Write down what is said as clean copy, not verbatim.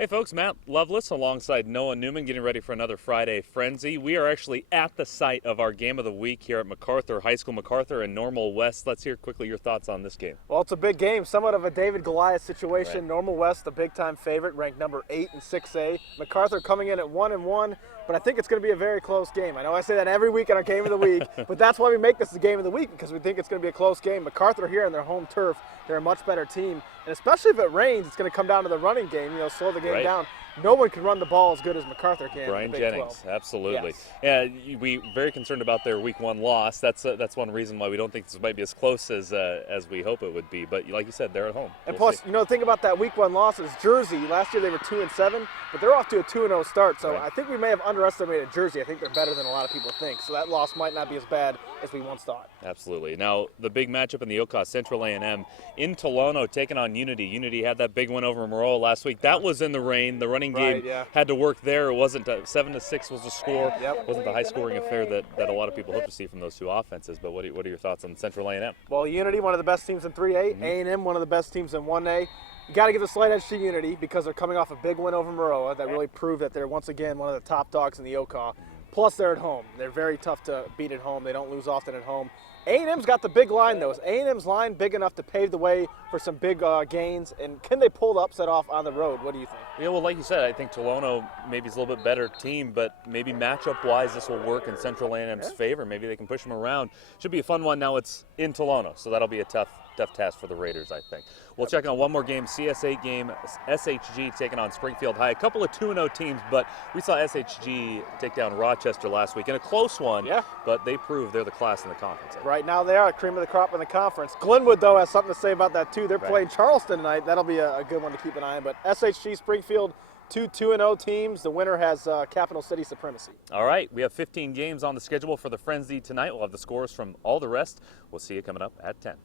Hey folks, Matt Lovelace alongside Noah Newman getting ready for another Friday Frenzy. We are actually at the site of our game of the week here at MacArthur High School, MacArthur and Normal West. Let's hear quickly your thoughts on this game. Well, it's a big game, somewhat of a David Goliath situation. Right. Normal West, the big-time favorite, ranked number 8 in 6A. MacArthur coming in at 1-1, but I think it's going to be a very close game. I know I say that every week on our game of the week, but that's why we make this the game of the week, because we think it's going to be a close game. MacArthur here on their home turf, they're a much better team, and especially if it rains, it's going to come down to the running game. Slow the game Right. down. No one can run the ball as good as MacArthur can. Brian in the Big Jennings, 12. absolutely. Yes. Yeah, we very concerned about their Week 1 loss. That's one reason why we don't think this might be as close as we hope it would be. But like you said, they're at home. And We'll plus, see. the thing about that Week 1 loss is Jersey. Last year they were 2-7, but they're off to a 2-0 start. So Right. I think we may have underestimated Jersey. I think they're better than a lot of people think. So that loss might not be as bad as we once thought. Absolutely. Now, the big matchup in the Oka, Central A&M in Tolono taking on Unity. Unity had that big win over Maroa last week. That was in the rain. The running game Right, yeah. had to work there. It wasn't 7-6 was the score. Yep. It wasn't the high-scoring affair that a lot of people hope to see from those two offenses. But what are your thoughts on Central A&M? Well, Unity, one of the best teams in 3A. A&M, one of the best teams in 1A. You got to give the slight edge to Unity because they're coming off a big win over Maroa that really proved that they're once again one of the top dogs in the Oka. Plus, they're at home. They're very tough to beat at home. They don't lose often at home. A&M's got the big line, though. Is A&M's line big enough to pave the way for some big gains? And can they pull the upset off on the road? What do you think? Yeah, well, like you said, I think Tolono maybe is a little bit better team, but maybe matchup-wise this will work in Central A&M's favor. Maybe they can push them around. Should be a fun one. Now it's in Tolono, so that'll be a tough task for the Raiders, I think. We'll check on one more game, CS8 game, SHG taking on Springfield High. A couple of 2-0 teams, but we saw SHG take down Rochester last week in a close one, Yeah. but they proved they're the class in the conference. Right now they are cream of the crop in the conference. Glenwood, though, has something to say about that, too. They're Right. playing Charleston tonight. That'll be a good one to keep an eye on. But SHG, Springfield, 2-0 teams. The winner has Capital City supremacy. All right, we have 15 games on the schedule for the Frenzy tonight. We'll have the scores from all the rest. We'll see you coming up at 10.